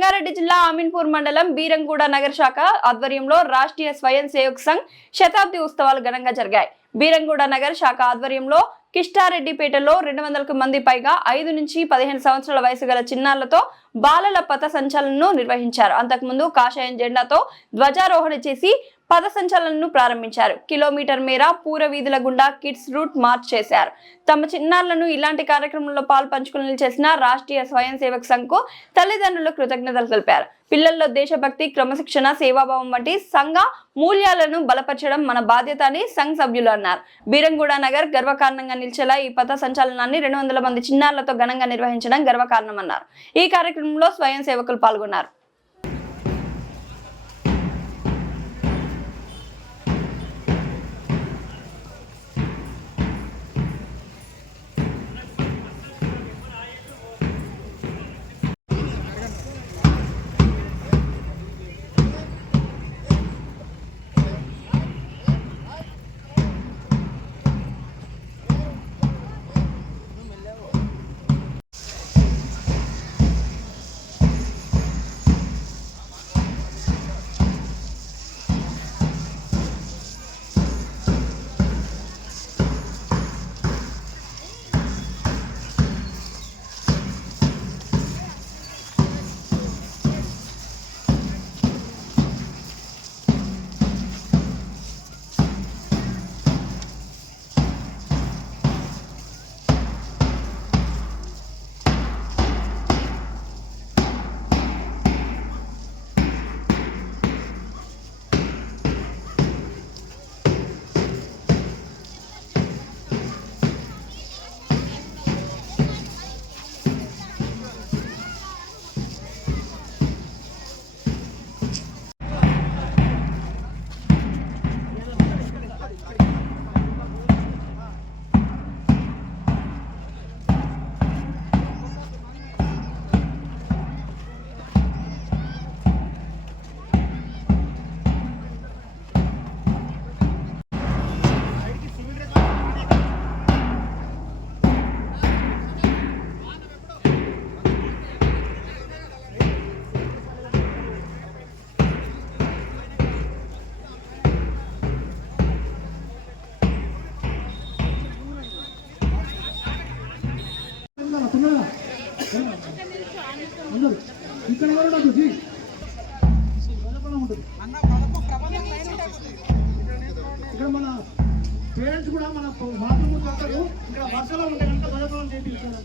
సంగారెడ్డి జిల్లా అమీన్పూర్ మండలం బీరంగూడ నగర శాఖ ఆధ్వర్యంలో రాష్ట్రీయ స్వయం సేవక్ సంఘ్ శతాబ్ది ఉత్సవాలు ఘనంగా జరిగాయి. బీరంగూడ నగర శాఖ ఆధ్వర్యంలో కిష్టారెడ్డిపేటలో 200 మంది పైగా 5 నుంచి 15 సంవత్సరాల వయసు గల చిన్నారులతో బాలల పథ సంచలనను నిర్వహించారు. అంతకుముందు కాషాయం జెండాతో ధ్వజారోహణ చేసి పథ సంచలనను ప్రారంభించారు. కిలోమీటర్ మేర పూర వీధుల గుండా కిడ్స్ రూట్ మార్చ్ చేశారు. తమ చిన్నారులను ఇలాంటి కార్యక్రమంలో పాల్పంచుకుని చేసిన రాష్ట్రీయ స్వయం సేవక్ సంఘ్ కు తల్లిదండ్రులు కృతజ్ఞతలు తెలిపారు. పిల్లల్లో దేశభక్తి, క్రమశిక్షణ, సేవాభావం వంటి సంఘ మూల్యాలను బలపరచడం మన బాధ్యత అని సంఘ్ సభ్యులు అన్నారు. బీరంగూడ నగర్ గర్వకారణంగా నిలిచేలా ఈ పథ సంచలనాన్ని 200 మంది చిన్నారులతో ఘనంగా నిర్వహించడం గర్వకారణమన్నారు. ఈ కార్యక్రమంలో స్వయం సేవకులు పాల్గొన్నారు. ఇక్కడ మన పేరెంట్స్ కూడా మన బాత్రూమ్ చేస్తారు. ఇక్కడ వర్షాలు ఉంటే కనుక ధ్వజారోహణ చేయించారు.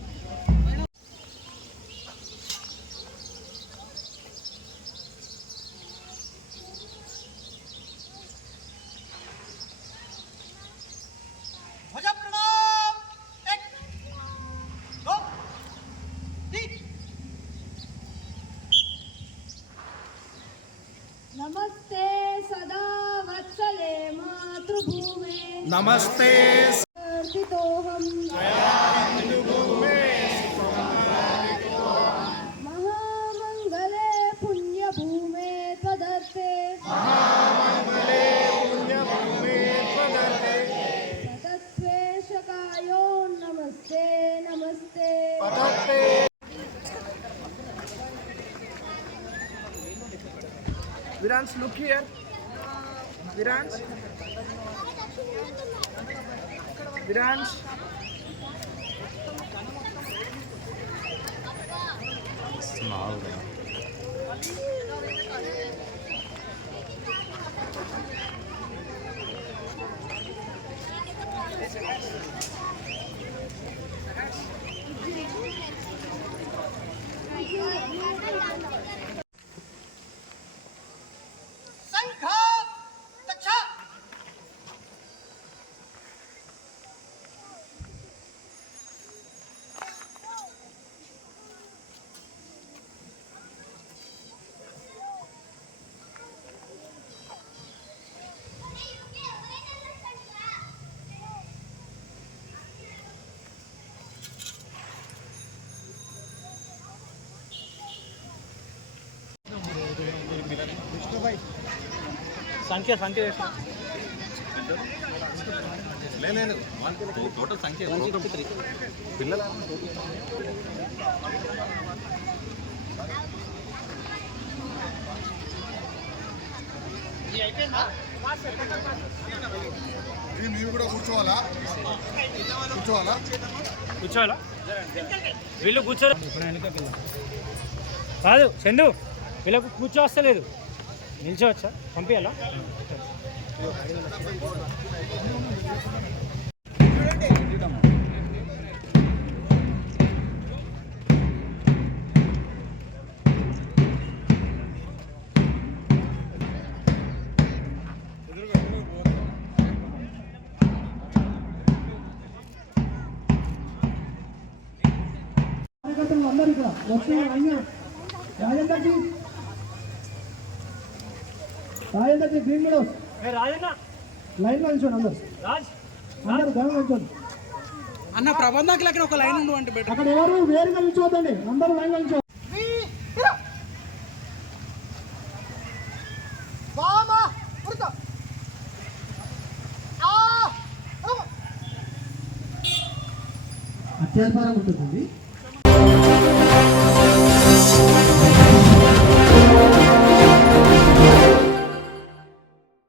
नमस्ते सदा वत्सले मातृभूमे नमस्ते अर्पितोऽहं महामंगले पुण्यभूमे त्वदर्थे सतत्वेशकायो नमस्ते नमस्ते Virans, look here. Virans. Virans. Small. संख्या संख्या टोटल संख्या पिల్లల మీరు కూడా కూర్చోవాలా కూర్చోవాలా వీళ్ళు కూర్చోరు కాదు చందు వీళ్ళకు కూర్చోవస్తలేదు నిల్చోవచ్చా పంపించాలా కార్యకర్తలు అందరూ ఇక్కడ వచ్చి రాజేందర్కి గ్రీన్ మెడోస్ రాజన్న లైన్ లో నిల్చోండి అందరు రాజ్ అందరు దూరం నిల్చోండి అన్న ప్రబంధకులకి ఒక లైన్ ఉండు అంటే బెటర్. అక్కడ ఎవరు వేరుగా నిల్చోవద్దండి అందరూ లైన్ లో నిల్చోండి అత్యవసరం ఉంటుంది